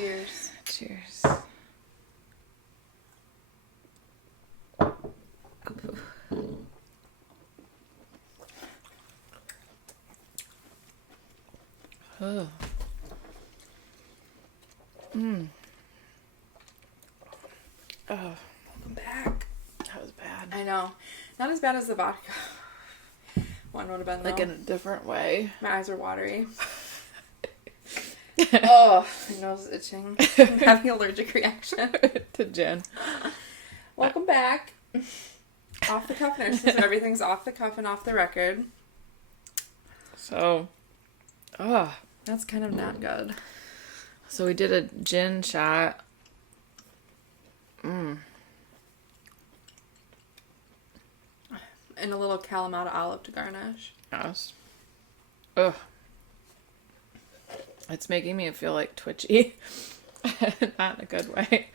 Cheers. Cheers. Oh. Oh. Welcome back. That was bad. I know. Not as bad as the vodka one would have been, Like though. in a different way. My eyes are watery. Oh, my nose is itching. I'm having an allergic reaction. To gin. Welcome back. Off the Cuff Nurses. Everything's off the cuff and off the record. So, That's kind of not good. So we did a gin shot. And a little Kalamata olive to garnish. Yes. Ugh. It's making me feel like twitchy. Not in a good way.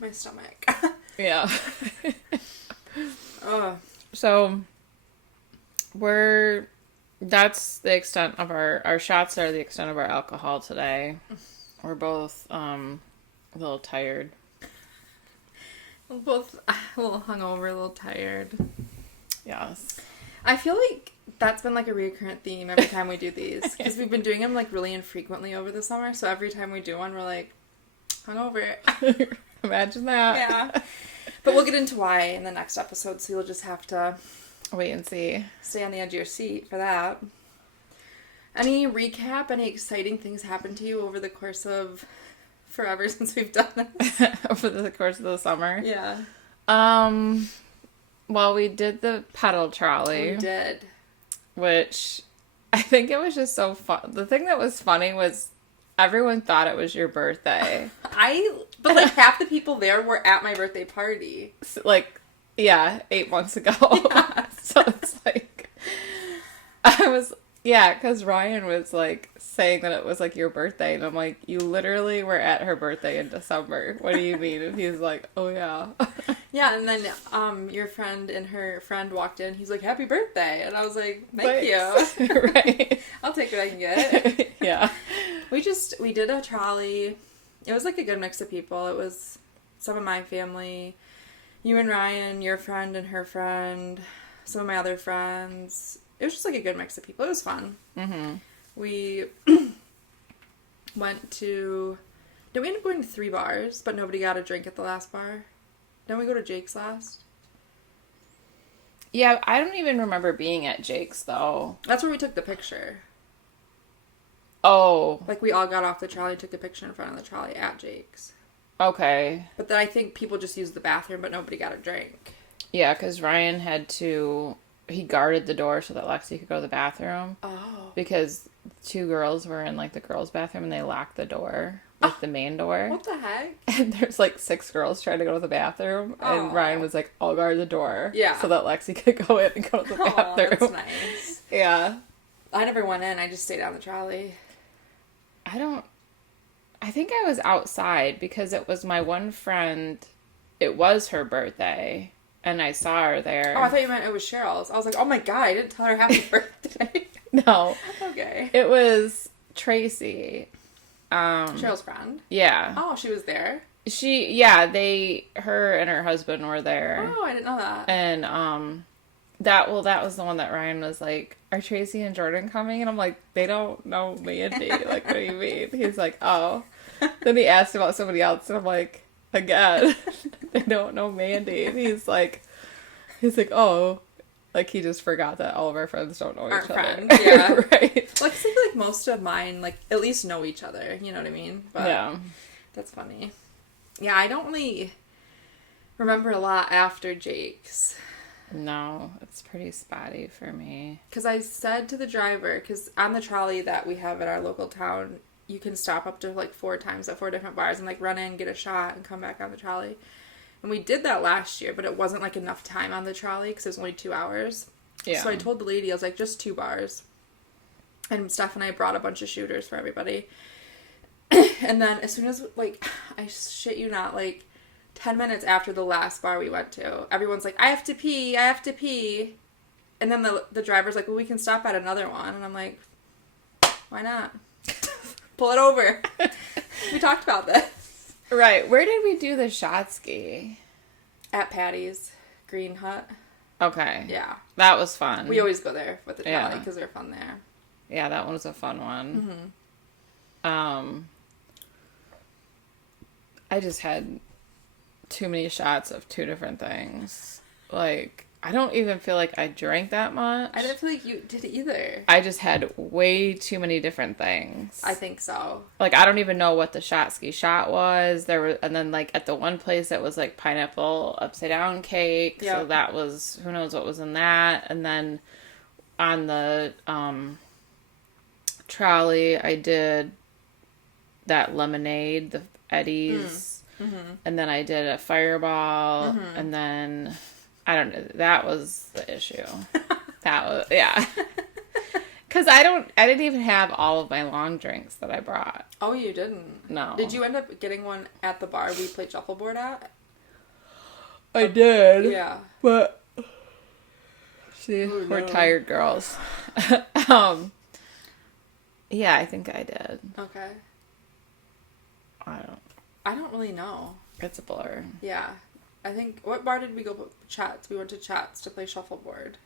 My stomach. Yeah. Ugh. So that's the extent of our shots are the extent of our alcohol today. We're both a little tired. We're both a little hungover, a little tired. Yes. I feel like that's been like a recurrent theme every time we do these. Because we've been doing them like really infrequently over the summer. So every time we do one, we're like, hungover. Imagine that. Yeah. But we'll get into why in the next episode. So you'll just have to Wait and see. stay on the edge of your seat for that. Any recap? Any exciting things happened to you over the course of forever since we've done this? Over the course of the summer. Yeah. Well, we did the pedal trolley. We did. Which I think it was just so fun. The thing that was funny was everyone thought it was your birthday. But like half the people there were at my birthday party. So, like, yeah, 8 months ago. Yeah. So it's like, because Ryan was like saying that it was like your birthday. And I'm like, you literally were at her birthday in December. What do you mean? And he's like, oh yeah. Yeah, and then your friend and her friend walked in. He's like, happy birthday. And I was like, thank you. Right. I'll take what I can get. Yeah. We did a trolley. It was like a good mix of people. It was some of my family, you and Ryan, your friend and her friend, some of my other friends. It was just like a good mix of people. It was fun. Mm-hmm. We did we end up going to 3 bars, but nobody got a drink at the last bar? Didn't we go to Jake's last? Yeah, I don't even remember being at Jake's, though. That's where we took the picture. Oh. Like, we all got off the trolley, took a picture in front of the trolley at Jake's. Okay. But then I think people just used the bathroom, but nobody got a drink. Yeah, because Ryan he guarded the door so that Lexi could go to the bathroom. Oh. Because 2 girls were in, like, the girls' bathroom and they locked the door. Like, the main door. What the heck? And there's, like, 6 girls trying to go to the bathroom. Oh. And Ryan was like, I'll guard the door. Yeah. So that Lexi could go in and go to the bathroom. That's nice. Yeah. I never went in. I just stayed on the trolley. I think I was outside because it was my one friend. It was her birthday. And I saw her there. Oh, I thought you meant it was Cheryl's. I was like, oh my god, I didn't tell her happy birthday. No. Okay. It was Tracy. Cheryl's friend? Yeah. Oh, she was there? Her and her husband were there. Oh, I didn't know that. And, that was the one that Ryan was like, are Tracy and Jordan coming? And I'm like, they don't know Mandy. Like, what do you mean? He's like, oh. Then he asked about somebody else, and I'm like, again, they don't know Mandy. And he's like, oh. Like, he just forgot that all of our friends don't know each other. Friends, yeah. Right. Well, I think, like, most of mine, like, at least know each other. You know what I mean? But yeah. That's funny. Yeah, I don't really remember a lot after Jake's. No, it's pretty spotty for me. Because I said to the driver, because on the trolley that we have at our local town, you can stop up to, like, 4 times at 4 different bars and, like, run in, get a shot, and come back on the trolley. And we did that last year, but it wasn't, like, enough time on the trolley because it was only 2 hours. Yeah. So I told the lady, I was like, just 2 bars. And Steph and I brought a bunch of shooters for everybody. And then as soon as, like, I shit you not, like, 10 minutes after the last bar we went to, everyone's like, I have to pee. And then the driver's like, well, we can stop at another one. And I'm like, why not? Pull it over. We talked about this. Right. Where did we do the shot ski? At Patty's Green Hut. Okay. Yeah. That was fun. We always go there with the trolley Yeah. because they're fun there. Yeah, that one was a fun one. Mm-hmm. I just had too many shots of two different things. Like, I don't even feel like I drank that much. I didn't feel like you did either. I just had way too many different things. I think so. Like, I don't even know what the shot ski shot was. And then, like, at the one place that was, like, pineapple upside down cake. Yep. So that was, who knows what was in that. And then on the trolley, I did that lemonade, the Eddie's. Mm-hmm. And then I did a fireball. Mm-hmm. And then... I don't know. That was the issue. That was, yeah. Because I didn't even have all of my long drinks that I brought. Oh, you didn't? No. Did you end up getting one at the bar we played shuffleboard at? I did. Yeah. But, see, we're tired girls. Yeah, I think I did. Okay. I don't really know. It's a blur. Yeah. I think, what bar did we go? Chats. We went to Chats to play shuffleboard.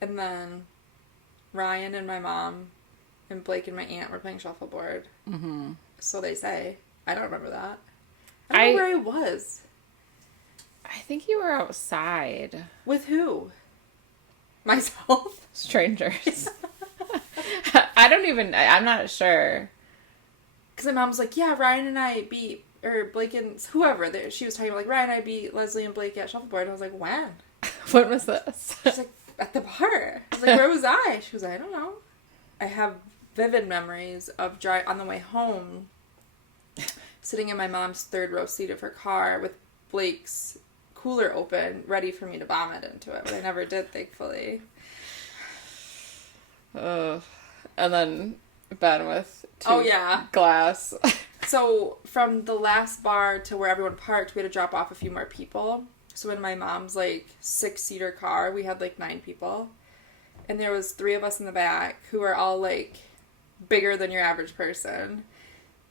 And then Ryan and my mom and Blake and my aunt were playing shuffleboard. Mm-hmm. So they say. I don't remember that. I don't know where I was. I think you were outside. With who? Myself? Strangers. I'm not sure. Because my mom was like, yeah, Ryan and I beat... Or Blake and whoever. She was talking about, like, Ryan, I beat Leslie and Blake at shuffleboard. And I was like, when? When was this? She's like, at the bar. I was like, where was I? She was like, I don't know. I have vivid memories of on the way home, sitting in my mom's third row seat of her car with Blake's cooler open, ready for me to vomit into it. But I never did, thankfully. And then Ben with glass. So, from the last bar to where everyone parked, we had to drop off a few more people. So, in my mom's, 6-seater car, we had, 9 people. And there was 3 of us in the back who are all, bigger than your average person.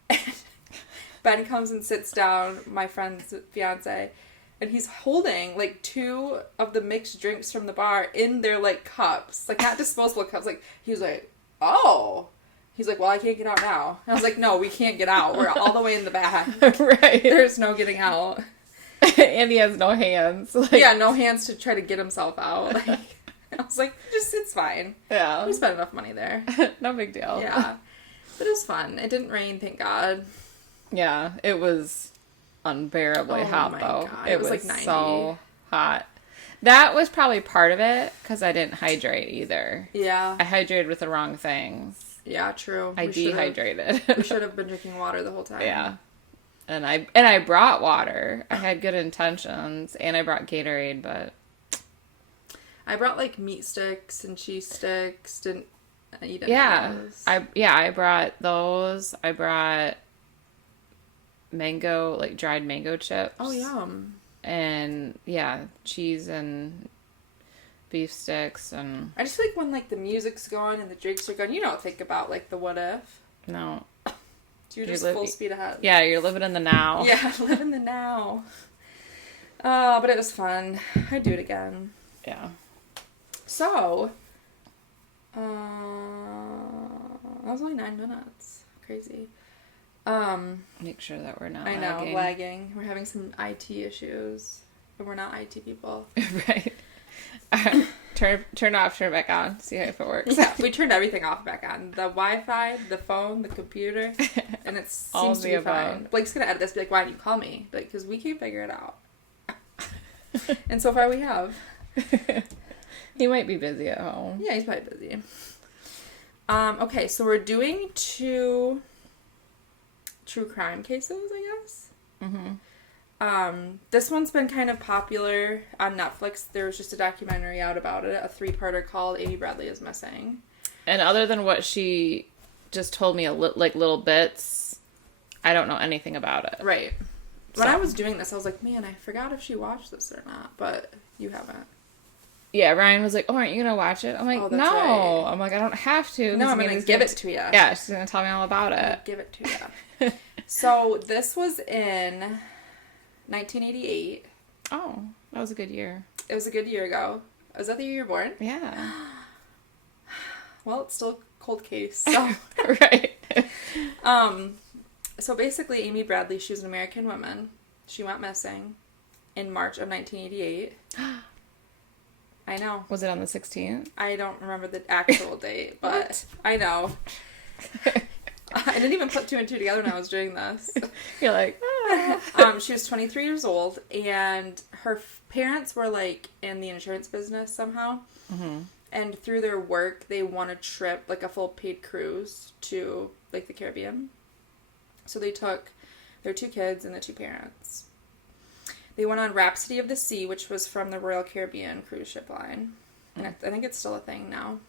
And Ben comes and sits down, my friend's fiance, and he's holding, 2 of the mixed drinks from the bar in their, cups. Not disposable cups. He was like, oh... He's like, well, I can't get out now. And I was like, no, we can't get out. We're all the way in the back. Right. There's no getting out. And he has no hands. Yeah, no hands to try to get himself out. I was like, it's fine. Yeah. We spent enough money there. No big deal. Yeah. But it was fun. It didn't rain, thank God. Yeah, it was unbearably hot, though. God. It was 90. So hot. That was probably part of it, because I didn't hydrate either. Yeah. I hydrated with the wrong things. Yeah, true. I dehydrated. We should have been drinking water the whole time. Yeah. And I brought water. I had good intentions, and I brought Gatorade, but... I brought, meat sticks and cheese sticks. Didn't eat any of those. I brought those. I brought mango, dried mango chips. Oh, yum. And, yeah, cheese and... beef sticks and... I just feel like when, the music's going and the drinks are going, you don't think about, the what if. No. You're just full speed ahead. Yeah, you're living in the now. Yeah, live in the now. But it was fun. I'd do it again. Yeah. So, that was only 9 minutes. Crazy. Make sure that we're not lagging. We're having some IT issues. But we're not IT people. Right. Turn off, turn back on. See if it works. Yeah, we turned everything off back on. The Wi-Fi, the phone, the computer, and it seems to be fine. Blake's gonna edit this, be like, why didn't you call me? Because we can't figure it out. And so far we have. He might be busy at home. Yeah, he's probably busy. Okay, so we're doing 2 true crime cases, I guess. Mm-hmm. This one's been kind of popular on Netflix. There was just a documentary out about it, a 3-parter called Amy Bradley is Missing. And other than what she just told me, little bits, I don't know anything about it. Right. When I was doing this, I was like, man, I forgot if she watched this or not, but you haven't. Yeah, Ryan was like, oh, aren't you going to watch it? I'm like, Oh, no. that's right. I'm like, I don't have to. No, I'm going to give it to you. Yeah, she's going to tell me all about it. Give it to you. So this was in 1988. Oh, that was a good year. It was a good year ago. Was that the year you were born? Yeah. Well, it's still a cold case. So. Right. So basically, Amy Bradley, she was an American woman. She went missing in March of 1988. I know. Was it on the 16th? I don't remember the actual date, but I know. I didn't even put two and two together when I was doing this. You're like, ah. She was 23 years old, and her parents were, like, in the insurance business somehow. Mm-hmm. And through their work, they won a trip, like a full paid cruise to, like, the Caribbean. So they took their two kids and the two parents. They went on Rhapsody of the Sea, which was from the Royal Caribbean cruise ship line. And I think it's still a thing now.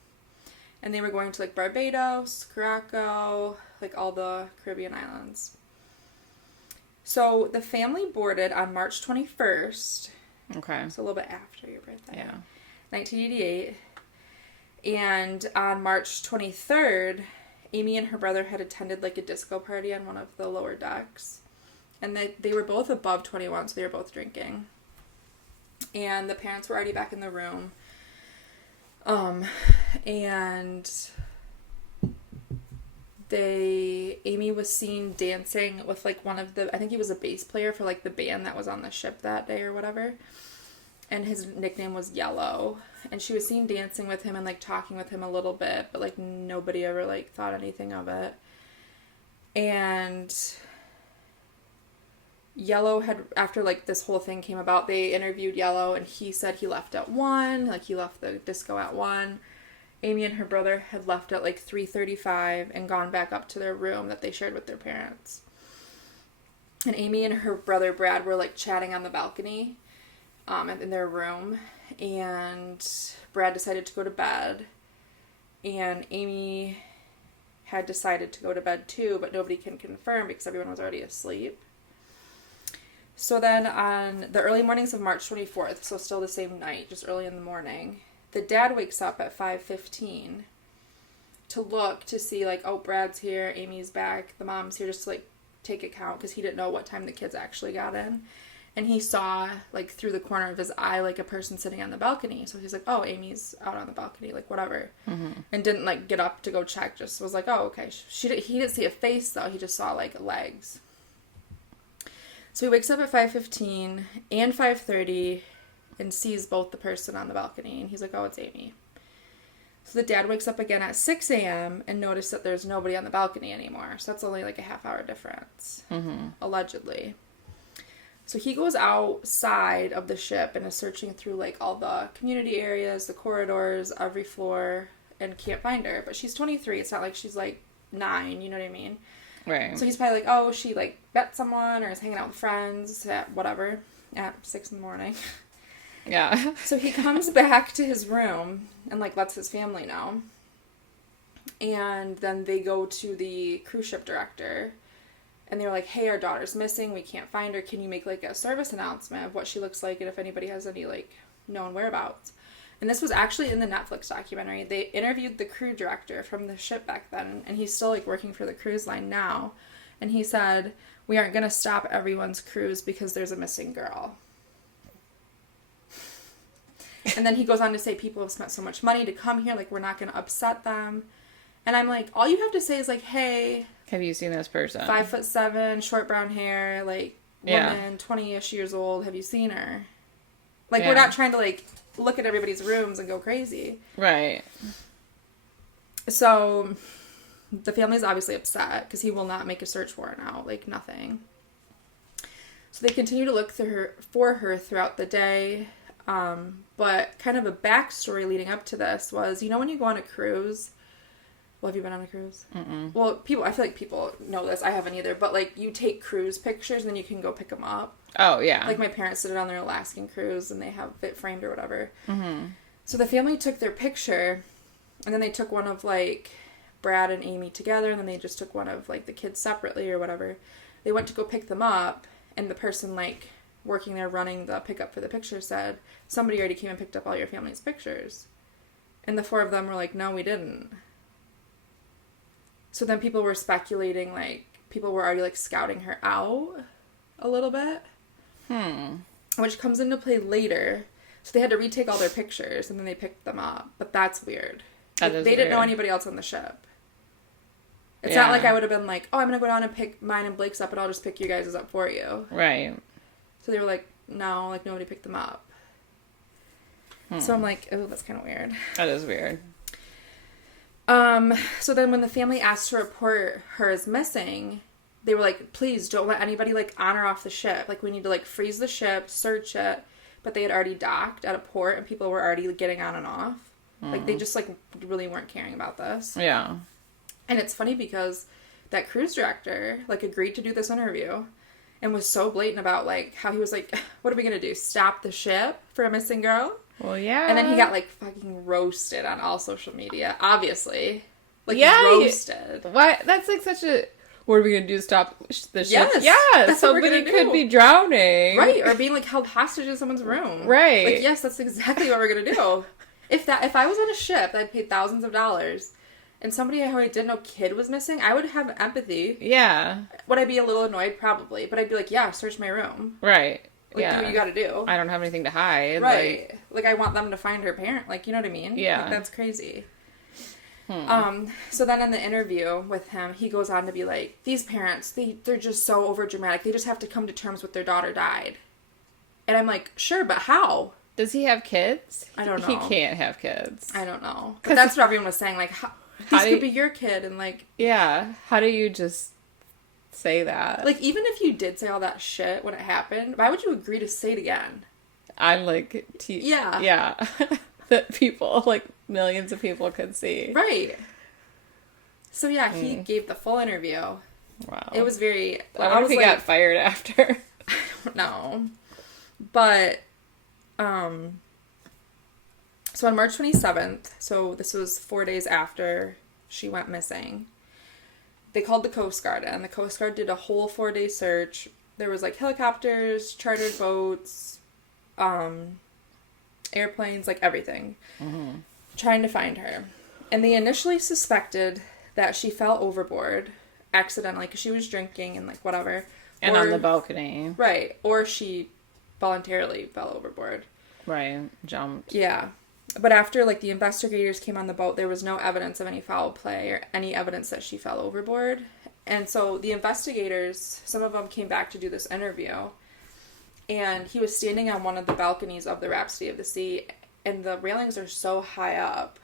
And they were going to, like, Barbados, Curacao, like, all the Caribbean islands. So the family boarded on March 21st. Okay. So a little bit after your birthday. Yeah. 1988. And on March 23rd, Amy and her brother had attended, like, a disco party on one of the lower decks. And they were both above 21, so they were both drinking. And the parents were already back in the room. And Amy was seen dancing with, like, one of the, I think he was a bass player for, like, the band that was on the ship that day or whatever. And his nickname was Yellow. And she was seen dancing with him and, like, talking with him a little bit, but, like, nobody ever, like, thought anything of it. And Yellow had, after, like, this whole thing came about, they interviewed Yellow, and he said he left at 1, like, he left the disco at 1. Amy and her brother had left at, like, 3:35 and gone back up to their room that they shared with their parents. And Amy and her brother Brad were, like, chatting on the balcony in their room, and Brad decided to go to bed, and Amy had decided to go to bed too, but nobody can confirm because everyone was already asleep. So then on the early mornings of March 24th, so still the same night, just early in the morning, the dad wakes up at 5:15 to look to see, like, oh, Brad's here, Amy's back, the mom's here, just to, like, take account, because he didn't know what time the kids actually got in. And he saw, like, through the corner of his eye, like, a person sitting on the balcony. So he's like, oh, Amy's out on the balcony, like, whatever. Mm-hmm. And didn't, like, get up to go check, just was like, oh, okay. He didn't see a face, though. He just saw, like, legs. So he wakes up at 5:15 and 5:30 and sees both the person on the balcony. And he's like, oh, it's Amy. So the dad wakes up again at 6 a.m. and noticed that there's nobody on the balcony anymore. So that's only, like, a half-hour difference, allegedly. So he goes outside of the ship and is searching through, like, all the community areas, the corridors, every floor, and can't find her. But she's 23. It's not like she's, like, 9, you know what I mean? Right. So he's probably like, oh, she, like, met someone or is hanging out with friends at whatever, at 6 in the morning. Yeah. So he comes back to his room and, like, lets his family know. And then they go to the cruise ship director. And they were like, hey, our daughter's missing. We can't find her. Can you make, like, a service announcement of what she looks like and if anybody has any, like, known whereabouts? And this was actually in the Netflix documentary. They interviewed the crew director from the ship back then, and he's still, like, working for the cruise line now. And he said, we aren't going to stop everyone's cruise because there's a missing girl. And then he goes on to say people have spent so much money to come here, like, we're not going to upset them. And I'm like, all you have to say is, like, hey... Have you seen this person? 5'7", short brown hair, like, woman, 20-ish years old. Have you seen her? Like, we're not trying to, like, look at everybody's rooms and go crazy. Right. So, the family's obviously upset because he will not make a search warrant out. Like, nothing. So, they continue to look for her throughout the day. But kind of a backstory leading up to this was, you know when you go on a cruise... Well, have you been on a cruise? Mm-mm. Well, I feel like people know this. I haven't either. But, like, you take cruise pictures and then you can go pick them up. Oh, yeah. Like, my parents did it on their Alaskan cruise and they have it framed or whatever. Mm-hmm. So the family took their picture and then they took one of, like, Brad and Amy together and then they just took one of, like, the kids separately or whatever. They went to go pick them up and the person, like, working there running the pickup for the pictures said, somebody already came and picked up all your family's pictures. And the 4 of them were like, no, we didn't. So then people were speculating, like, people were already, like, scouting her out a little bit. Which comes into play later. So they had to retake all their pictures, and then they picked them up. But that's weird. That is they weird. didn't know anybody else on the ship. It's not like I would have been like, oh, I'm going to go down and pick mine and Blake's up, and I'll just pick you guys' up for you. Right. So they were like, no, like, nobody picked them up. So I'm like, oh, that's kind of weird. That is weird. So then when the family asked to report her as missing, they were like, please don't let anybody, like, on or off the ship. Like, we need to, like, freeze the ship, search it. But they had already docked at a port, and people were already getting on and off. Like, they just, like, really weren't caring about this. Yeah. And it's funny because that cruise director, like, agreed to do this interview and was so blatant about, like, how he was like, what are we going to do? Stop the ship for a missing girl? Well, yeah. And then he got, like, fucking roasted on all social media, obviously. Like, yeah, roasted. Why? That's, like, such a... What are we going to do? Stop the ship? Yes, Yeah, that's what we're somebody gonna could do. be drowning. Right, or being, like, held hostage in someone's room. Right. Like, yes, that's exactly what we're going to do. If I was on a ship that I'd paid thousands of dollars, and somebody I already didn't know kid was missing, I would have empathy. Yeah. Would I be a little annoyed? Probably. But I'd be like, yeah, search my room. Right. Like, yeah. do what you gotta do. I don't have anything to hide. Right. Like, I want them to find her parent. Like, you know what I mean? Yeah. Like, that's crazy. So then in the interview with him, he goes on to be like, these parents, they're just so overdramatic. They just have to come to terms with their daughter died. And I'm like, sure, but how? Does he have kids? I don't know. He can't have kids. I don't know. But that's what everyone was saying. Like, this could be your kid. And, like... Yeah. How do you just say that? Like, even if you did say all that shit when it happened, why would you agree to say it again? I, like... Yeah. Yeah. That people, like, millions of people could see. Right. So, yeah, he gave the full interview. Wow. It was very... I wonder if he got fired after. I don't know. But... So on March 27th, so this was 4 days after she went missing, they called the Coast Guard, and the Coast Guard did a whole 4-day search. There was, like, helicopters, chartered boats, airplanes, like, everything, trying to find her. And they initially suspected that she fell overboard accidentally, because she was drinking and, like, whatever. And on the balcony. Right. Or she voluntarily fell overboard. Right. Jumped. Yeah. But after, like, the investigators came on the boat, there was no evidence of any foul play or any evidence that she fell overboard. And so the investigators, some of them came back to do this interview, and he was standing on one of the balconies of the Rhapsody of the Sea, and the railings are so high up.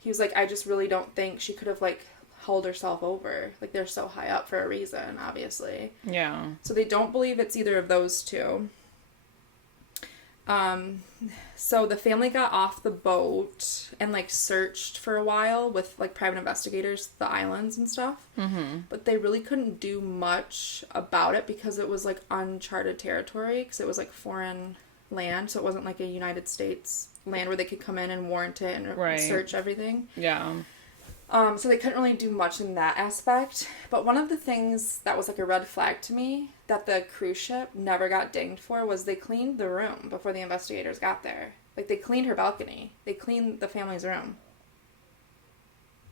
He was like, I just really don't think she could have, like, hauled herself over. Like, they're so high up for a reason, obviously. Yeah. So they don't believe it's either of those two. So the family got off the boat and, like, searched for a while with, like, private investigators, the islands and stuff. But they really couldn't do much about it because it was, like, uncharted territory, because it was, like, foreign land, so it wasn't, like, a United States land where they could come in and warrant it and search everything. Yeah. So they couldn't really do much in that aspect. But one of the things that was, like, a red flag to me that the cruise ship never got dinged for was they cleaned the room before the investigators got there. Like, they cleaned her balcony. They cleaned the family's room.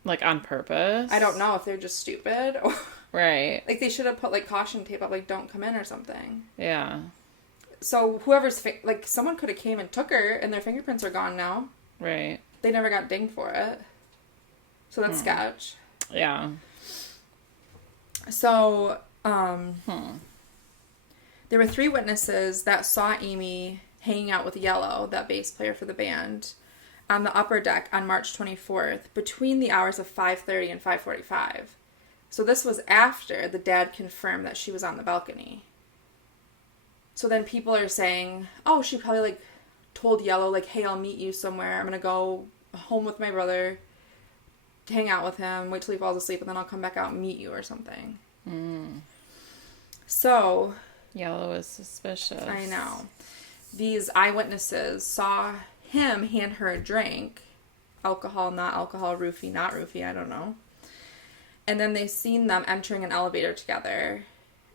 Like, on purpose? I don't know if they're just stupid or... Right. Like, they should have put, like, caution tape up, like, don't come in or something. Yeah. So whoever's... Like, someone could have came and took her, and their fingerprints are gone now. Right. They never got dinged for it. So that's sketch. Yeah. So, there were 3 witnesses that saw Amy hanging out with Yellow, that bass player for the band, on the upper deck on March 24th, between the hours of 5:30 and 5:45. So this was after the dad confirmed that she was on the balcony. So then people are saying, oh, she probably, like, told Yellow, like, hey, I'll meet you somewhere. I'm going to go home with my brother, hang out with him, wait till he falls asleep, and then I'll come back out and meet you or something. So... Yellow is suspicious. I know. These eyewitnesses saw him hand her a drink. Alcohol, not alcohol, roofie, not roofie, I don't know. And then they seen them entering an elevator together.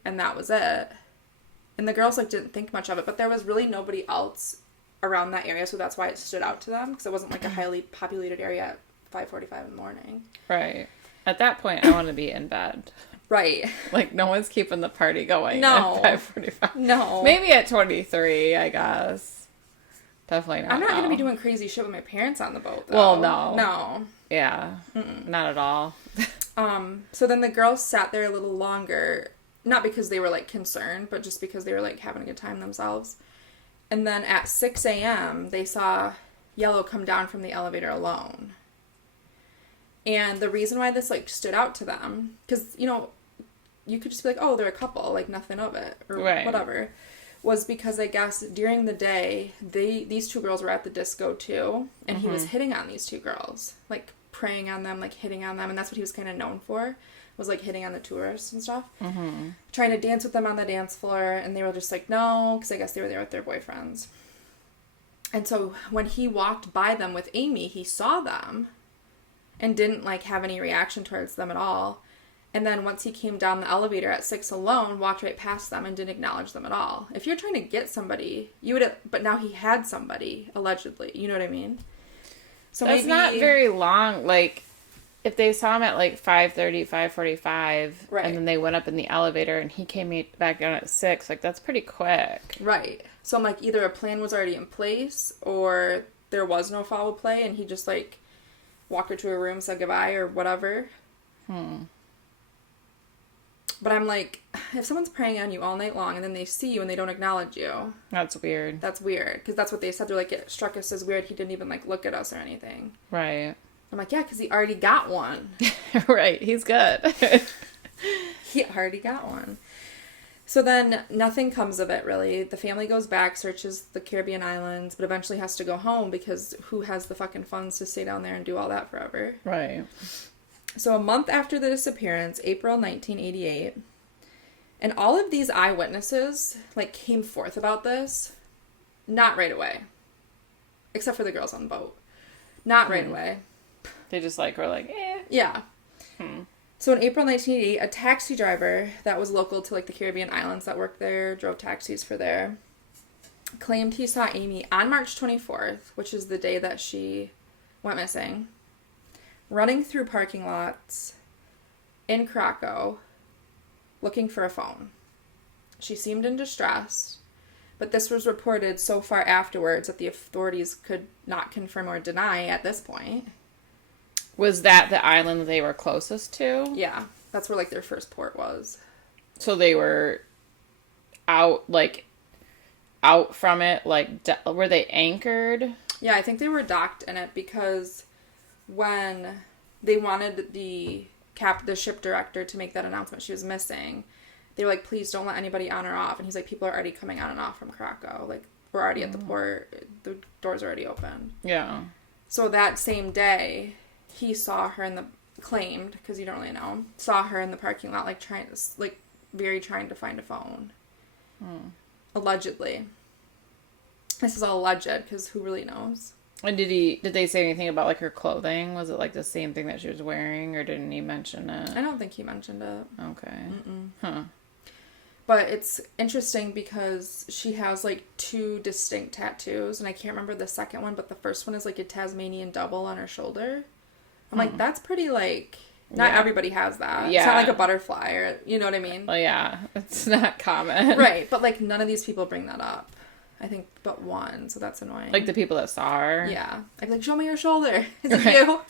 And that was it. And the girls, like, didn't think much of it, but there was really nobody else around that area, so that's why it stood out to them, because it wasn't, like, a highly populated area at 5:45 in the morning. Right. At that point, I want to be in bed. Right. Like, no one's keeping the party going No. at 5:45. No. Maybe at 23, I guess. Definitely not. I'm not now. going to be doing crazy shit with my parents on the boat, though. Well, no. No. Yeah. Mm-mm. Not at all. So then the girls sat there a little longer, not because they were, like, concerned, but just because they were, like, having a good time themselves. And then at 6 a.m., they saw Yellow come down from the elevator alone. And the reason why this, like, stood out to them, because, you know, you could just be like, oh, they're a couple, like, nothing of it, or whatever, was because I guess during the day, these two girls were at the disco, too, and he was hitting on these two girls, like, preying on them, like, hitting on them, and that's what he was kind of known for, was, like, hitting on the tourists and stuff, trying to dance with them on the dance floor, and they were just like, no, because I guess they were there with their boyfriends. And so when he walked by them with Amy, he saw them, and didn't, like, have any reaction towards them at all. And then once he came down the elevator at 6 alone, walked right past them and didn't acknowledge them at all. If you're trying to get somebody, you would have, but now he had somebody, allegedly. You know what I mean? So that's maybe, not very long. Like, if they saw him at, like, 5:30, 5:45, right, and then they went up in the elevator and he came back down at 6, like, that's pretty quick. Right. So I'm like, either a plan was already in place, or there was no foul play, and he just, like, walked her to her room, said goodbye, or whatever. But I'm like, if someone's preying on you all night long, and then they see you and they don't acknowledge you... That's weird. That's weird. Because that's what they said. They're like, it struck us as weird. He didn't even, like, look at us or anything. Right. I'm like, yeah, because he already got one. Right. He's good. He already got one. So then nothing comes of it, really. The family goes back, searches the Caribbean islands, but eventually has to go home because who has the fucking funds to stay down there and do all that forever? Right. So a month after the disappearance, April 1988, and all of these eyewitnesses, like, came forth about this, not right away. Except for the girls on the boat. Not right away. They just, like, were like, eh. Yeah. So in April 1988, a taxi driver that was local to, like, the Caribbean islands that worked there, drove taxis for there, claimed he saw Amy on March 24th, which is the day that she went missing, running through parking lots in Krakow looking for a phone. She seemed in distress, but this was reported so far afterwards that the authorities could not confirm or deny at this point. Was that the island they were closest to? Yeah, that's where, like, their first port was. So they were out from it, like, were they anchored? Yeah, I think they were docked in it because when they wanted the ship director to make that announcement she was missing, they were like, please don't let anybody on or off. And he's like, people are already coming on and off from Krakow. Like, we're already at the port. The doors are already open. Yeah. So that same day, he saw her claimed, because you don't really know, saw her in the parking lot, like, trying to find a phone. Allegedly. This is all alleged, because who really knows? And did they say anything about, like, her clothing? Was it, like, the same thing that she was wearing, or didn't he mention it? I don't think he mentioned it. Okay. Huh. But it's interesting because she has, like, 2 distinct tattoos, and I can't remember the second one, but the first one is, like, a Tasmanian devil on her shoulder. I'm like, that's pretty, like, not everybody has that. Yeah. It's not like a butterfly, or, you know what I mean? Well, yeah, it's not common. Right, but, like, none of these people bring that up. I think but one, so that's annoying. Like the people that saw her? Yeah. I'd be like, show me your shoulder. Is it you?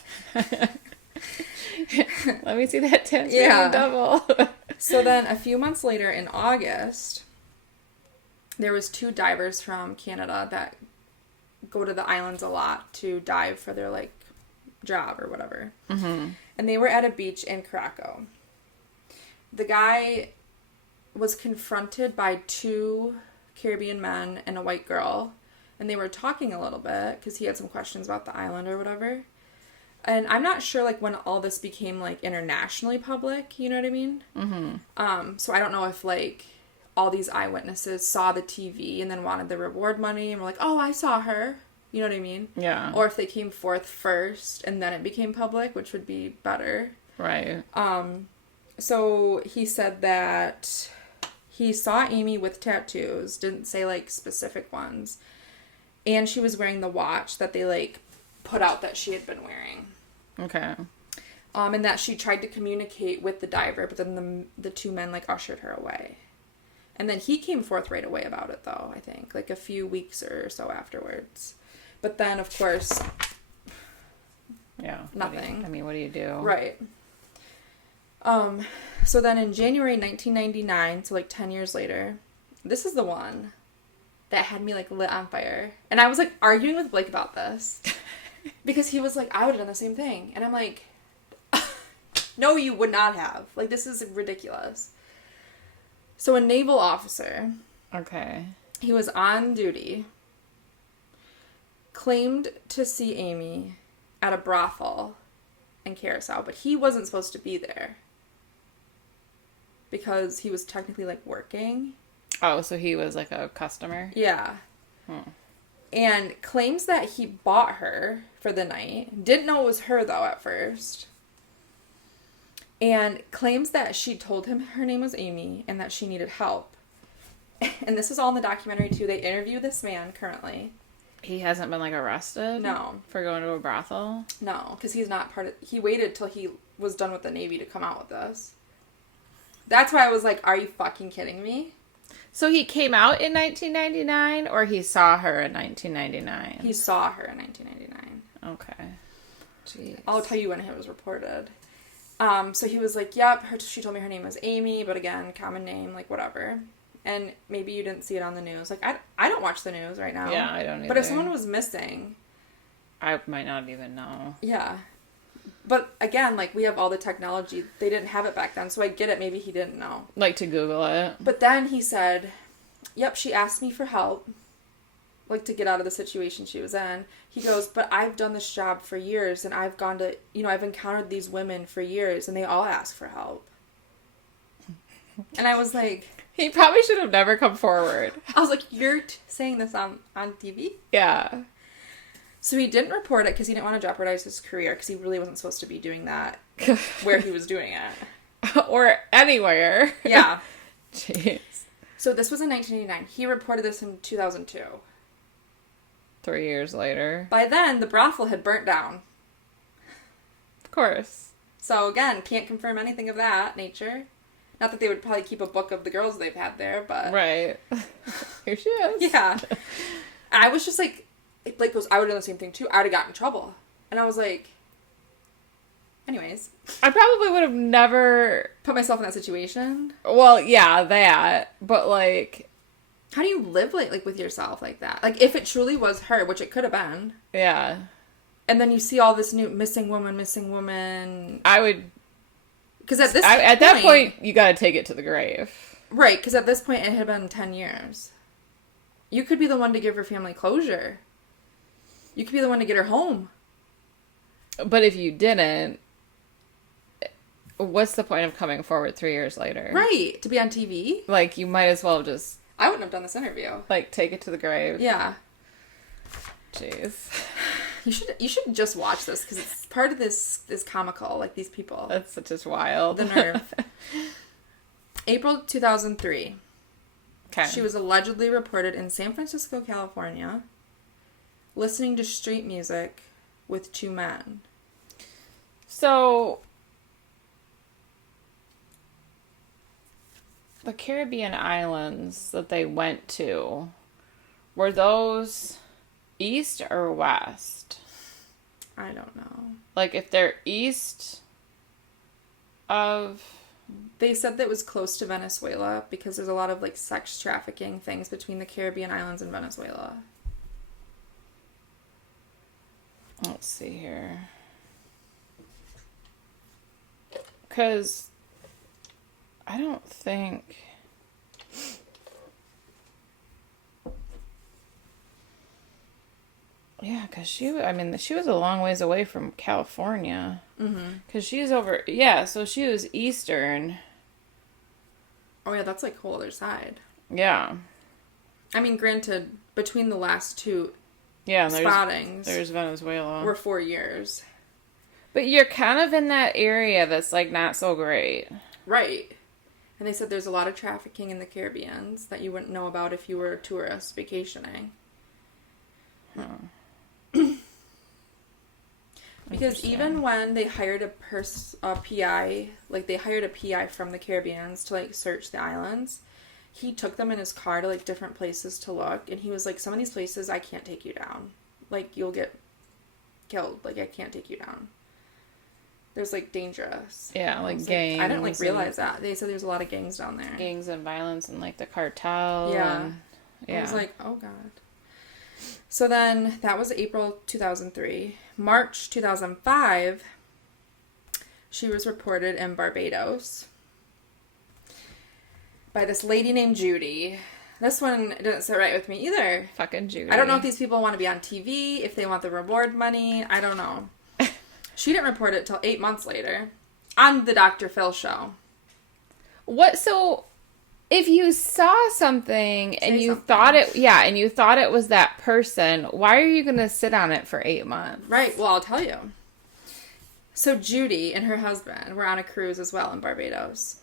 Let me see that Tasmanian devil. So then, a few months later, in August, there was 2 divers from Canada that go to the islands a lot to dive for their, like, job or whatever. And they were at a beach in Krakow. The guy was confronted by 2 Caribbean men and a white girl, and they were talking a little bit because he had some questions about the island or whatever. And I'm not sure, like, when all this became, like, internationally public, you know what I mean? So I don't know if, like, all these eyewitnesses saw the TV and then wanted the reward money and were like, oh, I saw her. You know what I mean? Yeah. Or if they came forth first and then it became public, which would be better. Right. So he said that He saw Amy with tattoos, didn't say, like, specific ones. And she was wearing the watch that they, like, put out that she had been wearing. Okay. And that she tried to communicate with the diver, but then the two men, like, ushered her away. And then he came forth right away about it, though, I think. Like, a few weeks or so afterwards. But then, of course... Yeah. Nothing. What do you do? Right. So then in January 1999, so, like, 10 years later, this is the one that had me, like, lit on fire. And I was, like, arguing with Blake about this. Because he was like, I would have done the same thing. And I'm like... No, you would not have. Like, this is ridiculous. So a naval officer. Okay. He was on duty. Claimed to see Amy at a brothel in Carousel, but he wasn't supposed to be there. Because he was technically, like, working. Oh, so he was, like, a customer? Yeah. And claims that he bought her for the night. Didn't know it was her, though, at first. And claims that she told him her name was Amy and that she needed help. And this is all in the documentary, too. They interview this man currently. He hasn't been, like, arrested? No. For going to a brothel? No, because he's not part of... He waited till he was done with the Navy to come out with this. That's why I was like, are you fucking kidding me? So he came out in 1999, or he saw her in 1999? He saw her in 1999. Okay. Jeez. I'll tell you when it was reported. So he was like, yep, she told me her name was Amy, but again, common name, like, whatever. And maybe you didn't see it on the news. Like, I don't watch the news right now. Yeah, I don't either. But if someone was missing... I might not even know. Yeah. But again, like, we have all the technology. They didn't have it back then, so I get it. Maybe he didn't know. Like, to Google it. But then he said, yep, she asked me for help. Like, to get out of the situation she was in. He goes, but I've done this job for years, and I've gone to, I've encountered these women for years, and they all ask for help. And I was like... He probably should have never come forward. I was like, you're saying this on TV? Yeah. So he didn't report it because he didn't want to jeopardize his career, because he really wasn't supposed to be doing that where he was doing it. Or anywhere. Yeah. Jeez. So this was in 1989. He reported this in 2002. 3 years later. By then, the brothel had burnt down. Of course. So again, can't confirm anything of that nature. Not that they would probably keep a book of the girls they've had there, but... Right. Here she is. Yeah. And I was just like... Blake goes, I would have done the same thing too. I would have gotten in trouble. And I was like... Anyways. I probably would have never... Put myself in that situation. Well, yeah, that. But, like... How do you live, like with yourself like that? Like, if it truly was her, which it could have been. Yeah. And then you see all this new missing woman. I would... Because at that point, you gotta take it to the grave. Right, because at this point, it had been 10 years. You could be the one to give her family closure. You could be the one to get her home. But if you didn't, what's the point of coming forward 3 years later? Right, to be on TV. Like, you might as well just... I wouldn't have done this interview. Like, take it to the grave. Yeah. Jeez. You should just watch this, because it's part of this is comical, like these people. That's just wild. The nerve. April 2003. Okay. She was allegedly reported in San Francisco, California, listening to street music with two men. So, the Caribbean islands that they went to, were those east or west? I don't know. Like, if they're east of... They said that it was close to Venezuela because there's a lot of, like, sex trafficking things between the Caribbean islands and Venezuela. Let's see here. Because I don't think... Yeah, because she was a long ways away from California. Mm-hmm. Because she's over... Yeah, so she was eastern. Oh, yeah, that's, like, whole other side. Yeah. I mean, granted, between the last two spottings... spottings... There's Venezuela. Were 4 years. But you're kind of in that area that's, like, not so great. Right. And they said there's a lot of trafficking in the Caribbean that you wouldn't know about if you were a tourist vacationing. Because even when they hired a PI, like they hired a PI from the Caribbean to like search the islands, he took them in his car to like different places to look, and he was like, some of these places I can't take you down. Like, you'll get killed. Like, I can't take you down. There's like dangerous. Yeah, like gangs. I didn't like realize that. They said there's a lot of gangs down there. Gangs and violence and like the cartel. Yeah. And, yeah. I was like, oh God. So then that was April 2003. March 2005, she was reported in Barbados by this lady named Judy. This one didn't sit right with me either. Fucking Judy. I don't know if these people want to be on TV, if they want the reward money. I don't know. She didn't report it till 8 months later on the Dr. Phil show. What? So, if you saw something and you thought it was that person, why are you going to sit on it for 8 months? Right. Well, I'll tell you. So Judy and her husband were on a cruise as well in Barbados.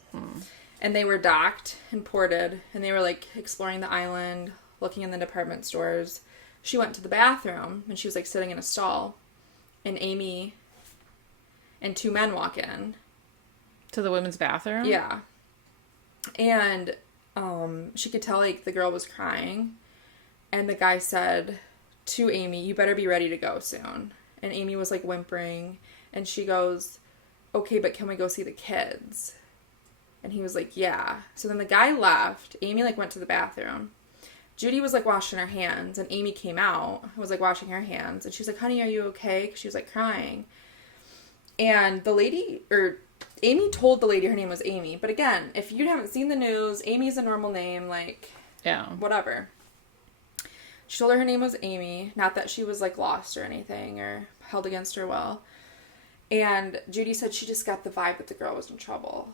And they were docked and ported, and they were like exploring the island, looking in the department stores. She went to the bathroom, and she was like sitting in a stall, and Amy and 2 men walk in. To the women's bathroom? Yeah. And she could tell like the girl was crying, and the guy said to Amy, "You better be ready to go soon." And Amy was like whimpering, and she goes, "Okay, but can we go see the kids?" And he was like, "Yeah." So then the guy left. Amy like went to the bathroom. Judy was like washing her hands, and Amy came out, was like washing her hands, and she's like, "Honey, are you okay?" 'Cause she was like crying. And the lady, or Amy told the lady her name was Amy. But again, if you haven't seen the news, Amy's a normal name, like, yeah, whatever. She told her name was Amy, not that she was like lost or anything or held against her will. And Judy said she just got the vibe that the girl was in trouble.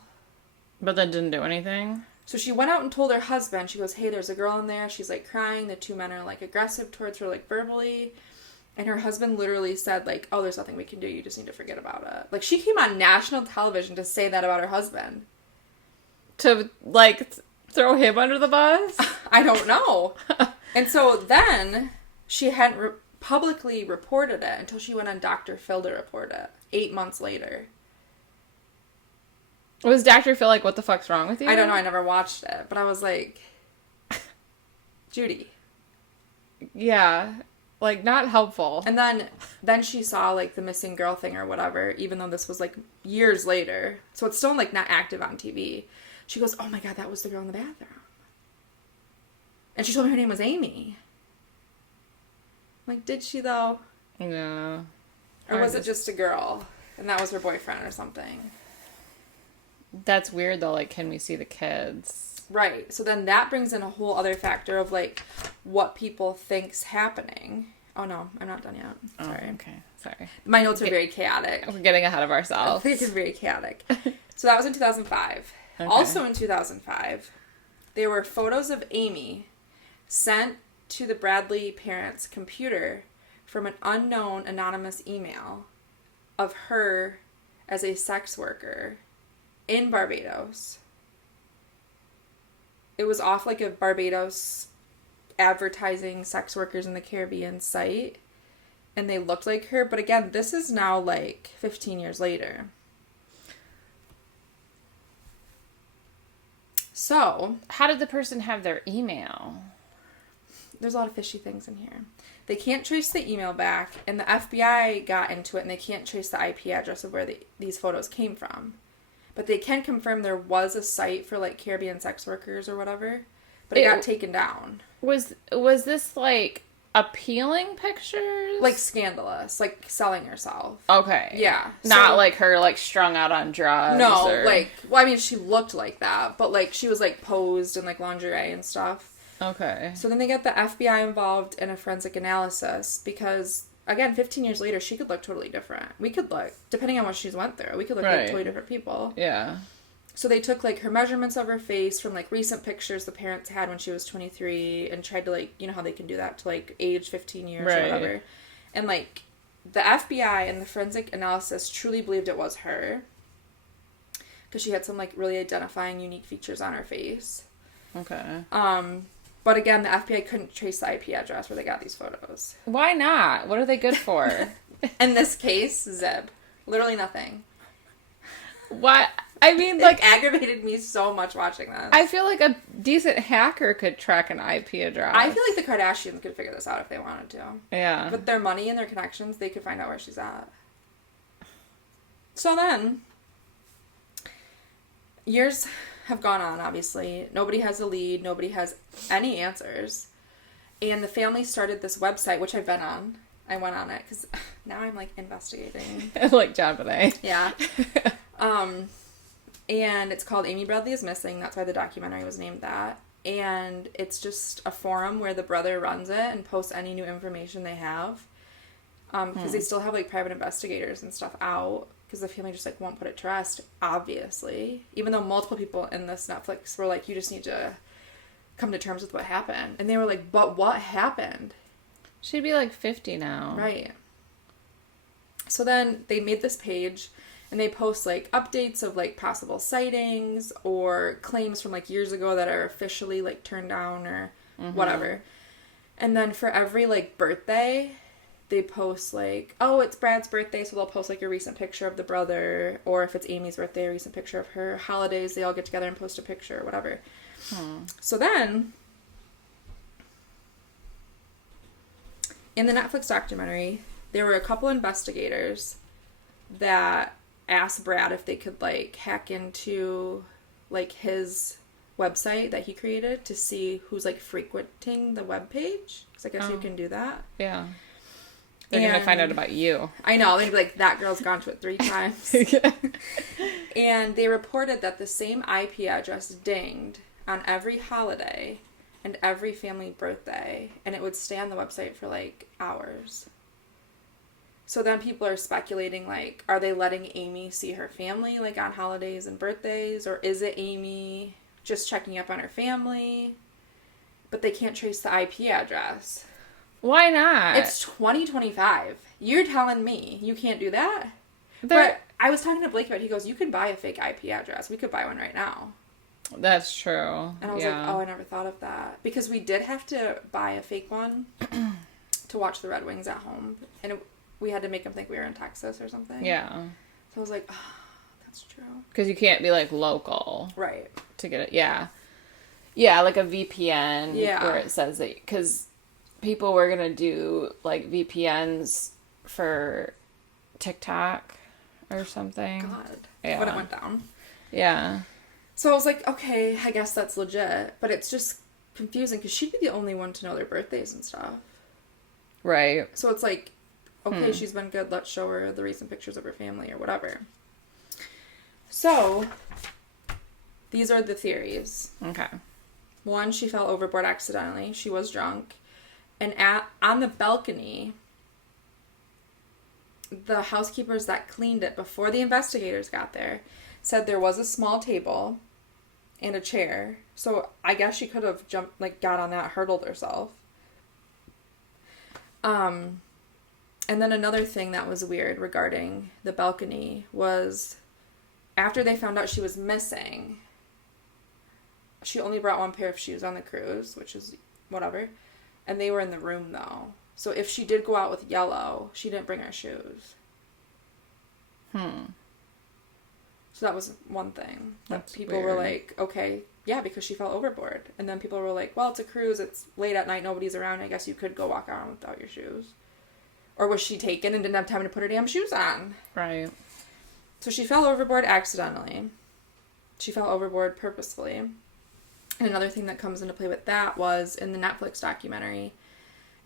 But then didn't do anything? So she went out and told her husband, she goes, "Hey, there's a girl in there. She's like crying. The 2 men are like aggressive towards her, like verbally." And her husband literally said, like, "Oh, there's nothing we can do. You just need to forget about it." Like, she came on national television to say that about her husband. To, like, throw him under the bus? I don't know. And so then she hadn't publicly reported it until she went on Dr. Phil to report it 8 months later. Was Dr. Phil like, "What the fuck's wrong with you?" I don't know. I never watched it. But I was like, Judy. Yeah. Like, not helpful. And then she saw, like, the missing girl thing or whatever, even though this was, like, years later. So it's still, like, not active on TV. She goes, "Oh, my God, that was the girl in the bathroom." And she told me her name was Amy. I'm like, did she, though? No. Or was it just a girl? And that was her boyfriend or something? That's weird, though. Like, can we see the kids? Right. So then that brings in a whole other factor of, like, what people think's happening. Oh, no. I'm not done yet. Sorry. Oh, okay. Sorry. My notes are very chaotic. We're getting ahead of ourselves. I think it's very chaotic. So that was in 2005. Okay. Also in 2005, there were photos of Amy sent to the Bradley parents' computer from an unknown anonymous email of her as a sex worker in Barbados. It was off like a Barbados advertising sex workers in the Caribbean site. And they looked like her. But again, this is now like 15 years later. So, how did the person have their email? There's a lot of fishy things in here. They can't trace the email back. And the FBI got into it. And they can't trace the IP address of where these photos came from. But they can confirm there was a site for, like, Caribbean sex workers or whatever. But it got taken down. Was this, like, appealing pictures? Like, scandalous. Like, selling herself. Okay. Yeah. Not, like, her, like, strung out on drugs. No, like, well, I mean, she looked like that. But, like, she was, like, posed in, like, lingerie and stuff. Okay. So then they get the FBI involved in a forensic analysis because... Again, 15 years later, she could look totally different. We could look, depending on what she's went through, we could look like totally different people. Yeah. So they took, like, her measurements of her face from, like, recent pictures the parents had when she was 23 and tried to, like, you know how they can do that to, like, age 15 years or whatever. And, like, the FBI and the forensic analysis truly believed it was her. because she had some, like, really identifying, unique features on her face. Okay. But again, the FBI couldn't trace the IP address where they got these photos. Why not? What are they good for? In this case, zip. Literally nothing. What? I mean, Like, aggravated me so much watching this. I feel like a decent hacker could track an IP address. I feel like the Kardashians could figure this out if they wanted to. Yeah. With their money and their connections, they could find out where she's at. So then, years have gone on, obviously. Nobody has a lead. Nobody has any answers. And the family started this website, which I've been on. I went on it because now I'm, like, investigating. Like John Bonet. Yeah. And it's called Amy Bradley is Missing. That's why the documentary was named that. And it's just a forum where the brother runs it and posts any new information they have. Because they still have, like, private investigators and stuff out. Because the family just, like, won't put it to rest, obviously. Even though multiple people in this Netflix were like, you just need to come to terms with what happened. And they were like, but what happened? She'd be, like, 50 now. Right. So then they made this page, and they post, like, updates of, like, possible sightings or claims from, like, years ago that are officially, like, turned down or whatever. And then for every, like, birthday, they post, like, oh, it's Brad's birthday, so they'll post, like, a recent picture of the brother. Or if it's Amy's birthday, a recent picture of her. Holidays, they all get together and post a picture or whatever. So then, in the Netflix documentary, there were a couple investigators that asked Brad if they could, like, hack into, like, his website that he created to see who's, like, frequenting the webpage. Because I guess you can do that. Yeah. They're going to find out about you. I know. They'd be like, that girl's gone to it 3 times. And they reported that the same IP address dinged on every holiday and every family birthday. And it would stay on the website for, like, hours. So then people are speculating, like, are they letting Amy see her family, like, on holidays and birthdays? Or is it Amy just checking up on her family? But they can't trace the IP address. Why not? It's 2025. You're telling me you can't do that? But I was talking to Blake about it. He goes, you could buy a fake IP address. We could buy one right now. That's true. And I was like, oh, I never thought of that. Because we did have to buy a fake one to watch the Red Wings at home. And we had to make them think we were in Texas or something. Yeah. So I was like, oh, that's true. Because you can't be, like, local. Right. To get it. Yeah. Yeah, like a VPN. Yeah. Where it says that... Because people were going to do, like, VPNs for TikTok or something. God. Yeah. When it went down. Yeah. So I was like, okay, I guess that's legit. But it's just confusing because she'd be the only one to know their birthdays and stuff. Right. So it's like, okay, she's been good. Let's show her the recent pictures of her family or whatever. So, these are the theories. Okay. 1, she fell overboard accidentally. She was drunk. And on the balcony, the housekeepers that cleaned it before the investigators got there said there was a small table and a chair. So I guess she could have jumped, like, got on that, hurdled herself. And then another thing that was weird regarding the balcony was after they found out she was missing, she only brought 1 pair of shoes on the cruise, which is whatever. And they were in the room, though. So if she did go out with yellow, she didn't bring her shoes. So that was one thing. That's people weird. were like, okay, yeah, because she fell overboard. And then people were like, well, it's a cruise. It's late at night. Nobody's around. I guess you could go walk around without your shoes. Or was she taken and didn't have time to put her damn shoes on? Right. So she fell overboard accidentally. She fell overboard purposefully. And another thing that comes into play with that was in the Netflix documentary,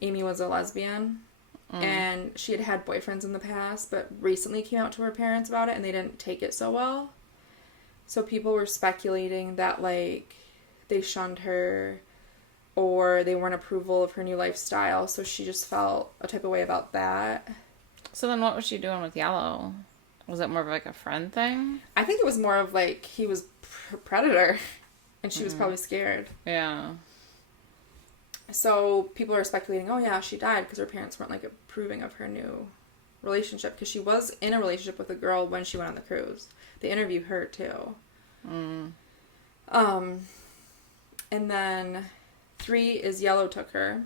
Amy was a lesbian. And she had had boyfriends in the past, but recently came out to her parents about it, and they didn't take it so well. So people were speculating that, like, they shunned her, or they weren't approval of her new lifestyle, so she just felt a type of way about that. So then what was she doing with Yellow? Was it more of, like, a friend thing? I think it was more of, like, he was a predator, and she was probably scared. Yeah. So people are speculating, oh yeah, she died because her parents weren't, like, approving of her new relationship, because she was in a relationship with a girl when she went on the cruise. They interviewed her too. And then 3 is Yellow took her.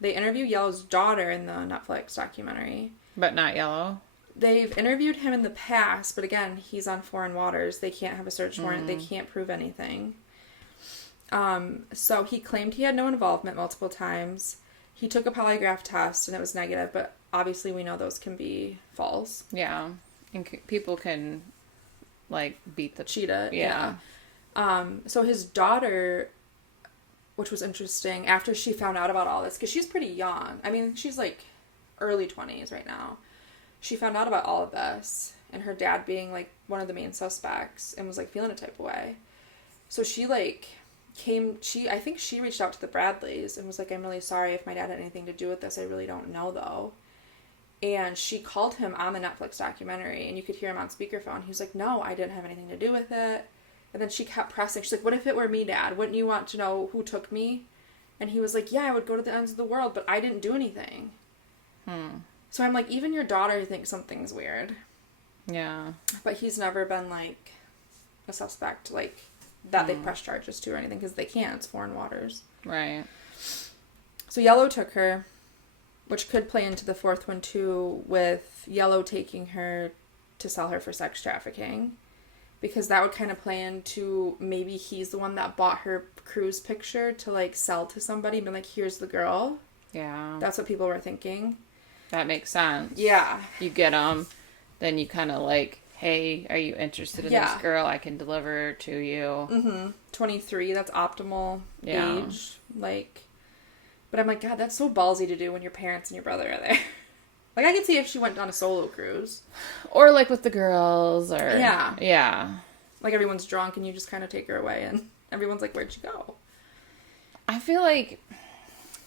They interview Yellow's daughter in the Netflix documentary. But not Yellow? They've interviewed him in the past, but again, he's on foreign waters. They can't have a search warrant. They can't prove anything. So he claimed he had no involvement multiple times. He took a polygraph test and it was negative, but obviously we know those can be false. Yeah. And people can, like, cheat it. Yeah. So his daughter, which was interesting, after she found out about all this, because she's pretty young. I mean, she's like early 20s right now. She found out about all of this, and her dad being like one of the main suspects, and was like feeling a type of way. So she like I think she reached out to the Bradleys and was like, I'm really sorry if my dad had anything to do with this. I really don't know though. And she called him on the Netflix documentary, and you could hear him on speakerphone. He was like, no, I didn't have anything to do with it. And then she kept pressing. She's like, what if it were me, Dad? Wouldn't you want to know who took me? And he was like, yeah, I would go to the ends of the world, but I didn't do anything. So I'm like, even your daughter thinks something's weird. Yeah. But he's never been, like, a suspect, like, that they press charges to or anything, because they can't. It's foreign waters. Right. So Yellow took her, which could play into the fourth one, too, with Yellow taking her to sell her for sex trafficking. Because that would kind of play into maybe he's the one that bought her cruise picture to, like, sell to somebody and be like, here's the girl. Yeah. That's what people were thinking. That makes sense. Yeah. You get them, then you kind of like, hey, are you interested in this girl? I can deliver her to you. 23, that's optimal age. Like, but I'm like, God, that's so ballsy to do when your parents and your brother are there. Like, I could see if she went on a solo cruise. Or, like, with the girls, or... Yeah. Yeah. Like, everyone's drunk, and you just kind of take her away, and everyone's like, where'd you go? I feel like...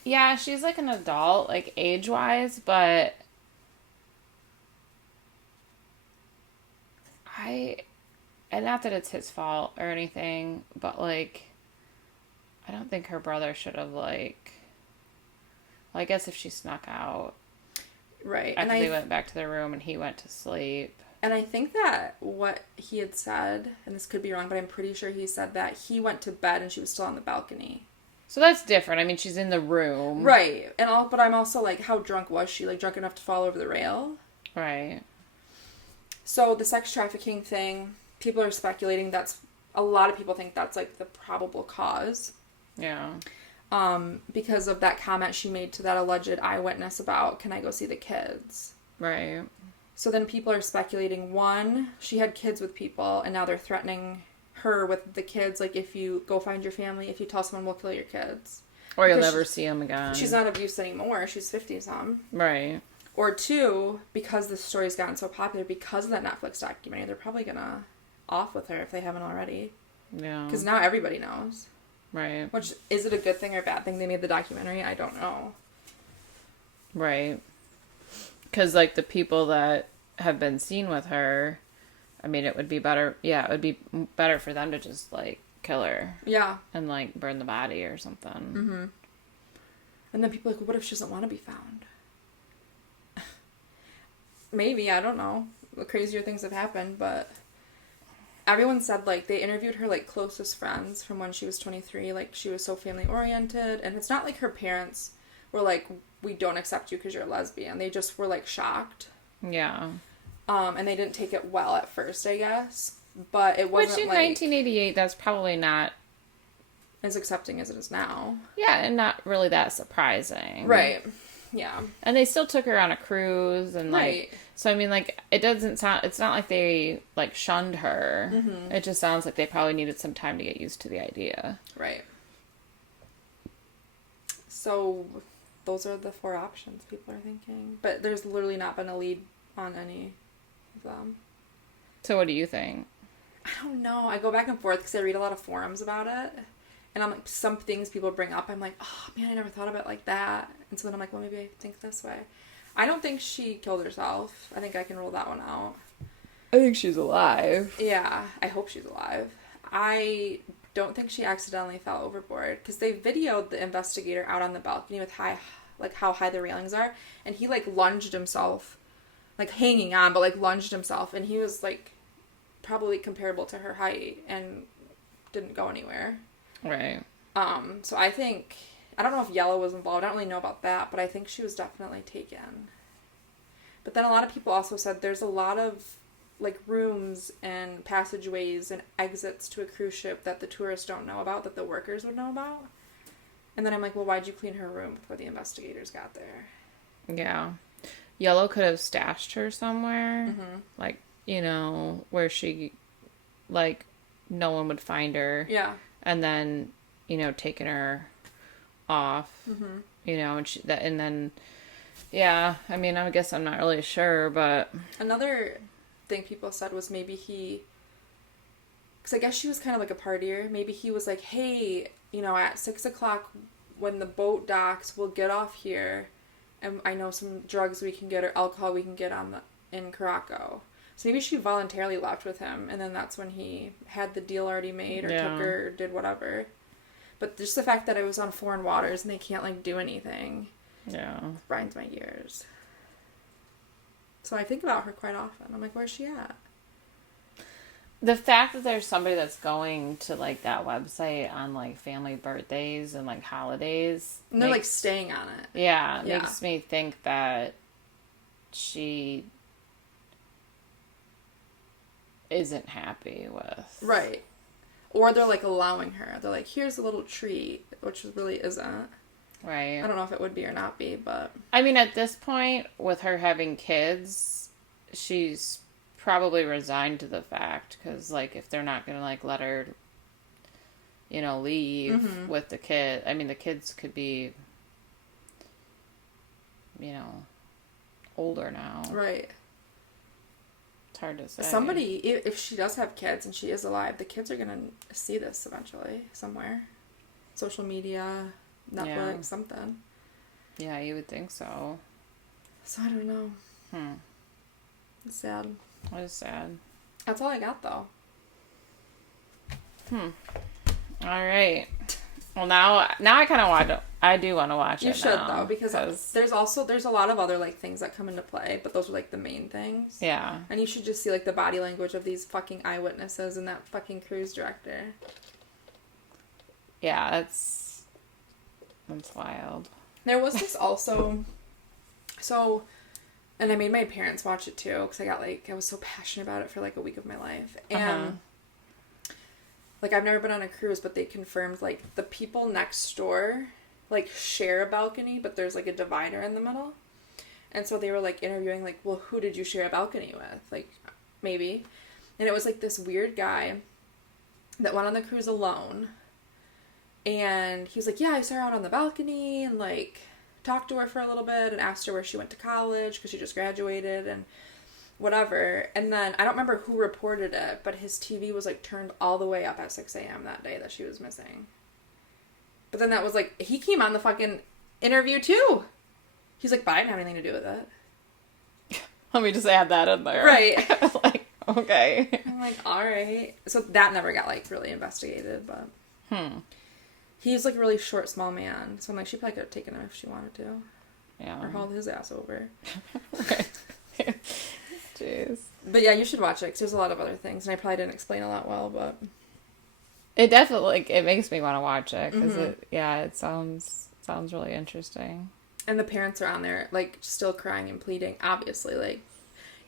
Yeah, she's, like, an adult, like, age-wise, but... And not that it's his fault or anything, but, like... I don't think her brother should have, like... Well, I guess if she snuck out... Right. After they went back to their room and he went to sleep. And I think that what he had said, and this could be wrong, but I'm pretty sure he said that he went to bed and she was still on the balcony. So that's different. I mean, she's in the room. Right. But I'm also like, how drunk was she? Like, drunk enough to fall over the rail? Right. So the sex trafficking thing, people are speculating a lot of people think that's like the probable cause. Yeah. Because of that comment she made to that alleged eyewitness about, can I go see the kids? Right. So then people are speculating, one, she had kids with people, and now they're threatening her with the kids, like, if you go find your family, if you tell someone, we'll kill your kids. Or you'll never see them again. She's not of use anymore. She's 50-some. Right. Or two, because the story's gotten so popular, because of that Netflix documentary, they're probably gonna off with her if they haven't already. Yeah. Because now everybody knows. Right. Which, is it a good thing or a bad thing they made the documentary? I don't know. Right. Because, like, the people that have been seen with her, I mean, it would be better, it would be better for them to just, like, kill her. Yeah. And, like, burn the body or something. Mm-hmm. And then people are like, well, what if she doesn't want to be found? Maybe, I don't know. Crazier things have happened, but... Everyone said, like, they interviewed her, like, closest friends from when she was 23. Like, she was so family-oriented. And it's not like her parents were like, we don't accept you because you're a lesbian. They just were, like, shocked. Yeah. And they didn't take it well at first, I guess. But it wasn't, which in 1988, that's probably not... as accepting as it is now. Yeah, and not really that surprising. Right. Yeah. And they still took her on a cruise and, like... Right. So, I mean, like, it doesn't sound... It's not like they, like, shunned her. Mm-hmm. It just sounds like they probably needed some time to get used to the idea. Right. So, those are the 4 options people are thinking. But there's literally not been a lead on any of them. So, what do you think? I don't know. I go back and forth because I read a lot of forums about it. And I'm like, some things people bring up, I'm like, oh, man, I never thought of it like that. And so then I'm like, well, maybe I think this way. I don't think she killed herself. I think I can rule that one out. I think she's alive. Yeah, I hope she's alive. I don't think she accidentally fell overboard. Because they videoed the investigator out on the balcony with how high the railings are. And he, like, lunged himself like hanging on, but like lunged himself, and he was like probably comparable to her height and didn't go anywhere. Right. So I think, I don't know if Yellow was involved. I don't really know about that, but I think she was definitely taken. But then a lot of people also said there's a lot of like rooms and passageways and exits to a cruise ship that the tourists don't know about, that the workers would know about. And then I'm like, well, why'd you clean her room before the investigators got there? Yeah. Yellow could have stashed her somewhere. Mm-hmm. Like, you know, where she, like, no one would find her. Yeah. And then, you know, taking her off. Mm-hmm. You know, and then, yeah, I mean, I guess I'm not really sure, but... Another thing people said was maybe because I guess she was kind of like a partier, maybe he was like, hey, you know, at 6 o'clock when the boat docks, we'll get off here, and I know some drugs we can get, or alcohol we can get in Caraco. So maybe she voluntarily left with him, and then that's when he had the deal already made, or took her, or did whatever. But just the fact that it was on foreign waters, and they can't, like, do anything, grinds my gears. So I think about her quite often. I'm like, where's she at? The fact that there's somebody that's going to, like, that website on, like, family birthdays and, like, holidays. And they're, like, staying on it. Yeah, makes me think that she isn't happy with. Right. Or they're, like, allowing her. They're like, here's a little treat, which really isn't. Right. I don't know if it would be or not be, but... I mean, at this point, with her having kids, she's probably resigned to the fact, because, like, if they're not going to, like, let her, you know, leave with the kid, I mean, the kids could be, you know, older now. Right. It's hard to say. Somebody, if she does have kids and she is alive, the kids are going to see this eventually, somewhere. Social media... Netflix, something. Yeah, you would think so. So I don't know. It's sad. It is sad. That's all I got, though. All right. Well, now I kind of want to. I do want to watch it. You should now, though, because there's a lot of other like things that come into play, but those are like the main things. Yeah. And you should just see like the body language of these fucking eyewitnesses and that fucking cruise director. Yeah, that's wild. There was this also, and I made my parents watch it too, because I was so passionate about it for like a week of my life. And like, I've never been on a cruise, but they confirmed like the people next door like share a balcony, but there's like a divider in the middle. And so they were like interviewing like, well, who did you share a balcony with? Like, maybe. And it was like this weird guy that went on the cruise alone. And he was like, yeah, I saw her out on the balcony and, like, talked to her for a little bit and asked her where she went to college because she just graduated and whatever. And then, I don't remember who reported it, but his TV was, like, turned all the way up at 6 a.m. that day that she was missing. But then that was, like, he came on the fucking interview, too. He's like, but I didn't have anything to do with it. Let me just add that in there. Right. Like, okay. I'm like, alright. So that never got, like, really investigated, but... He's, like, a really short, small man. So I'm like, she probably could have taken him if she wanted to. Yeah. Or hauled his ass over. Right. Jeez. But yeah, you should watch it, because there's a lot of other things. And I probably didn't explain a lot well, but... It definitely, like, it makes me want to watch it. Because it sounds really interesting. And the parents are on there, like, still crying and pleading, obviously. Like,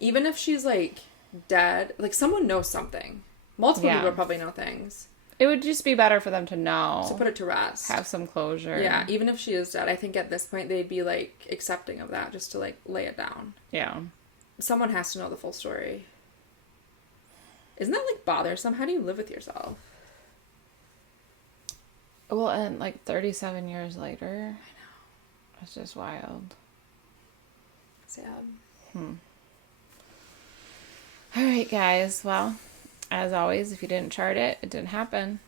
even if she's, like, dead, like, someone knows something. Multiple people probably know things. It would just be better for them to know. So put it to rest. Have some closure. Yeah, even if she is dead, I think at this point they'd be, like, accepting of that just to, like, lay it down. Yeah. Someone has to know the full story. Isn't that, like, bothersome? How do you live with yourself? Well, and, like, 37 years later. I know. It's just wild. Sad. All right, guys. Well... As always, if you didn't chart it, it didn't happen.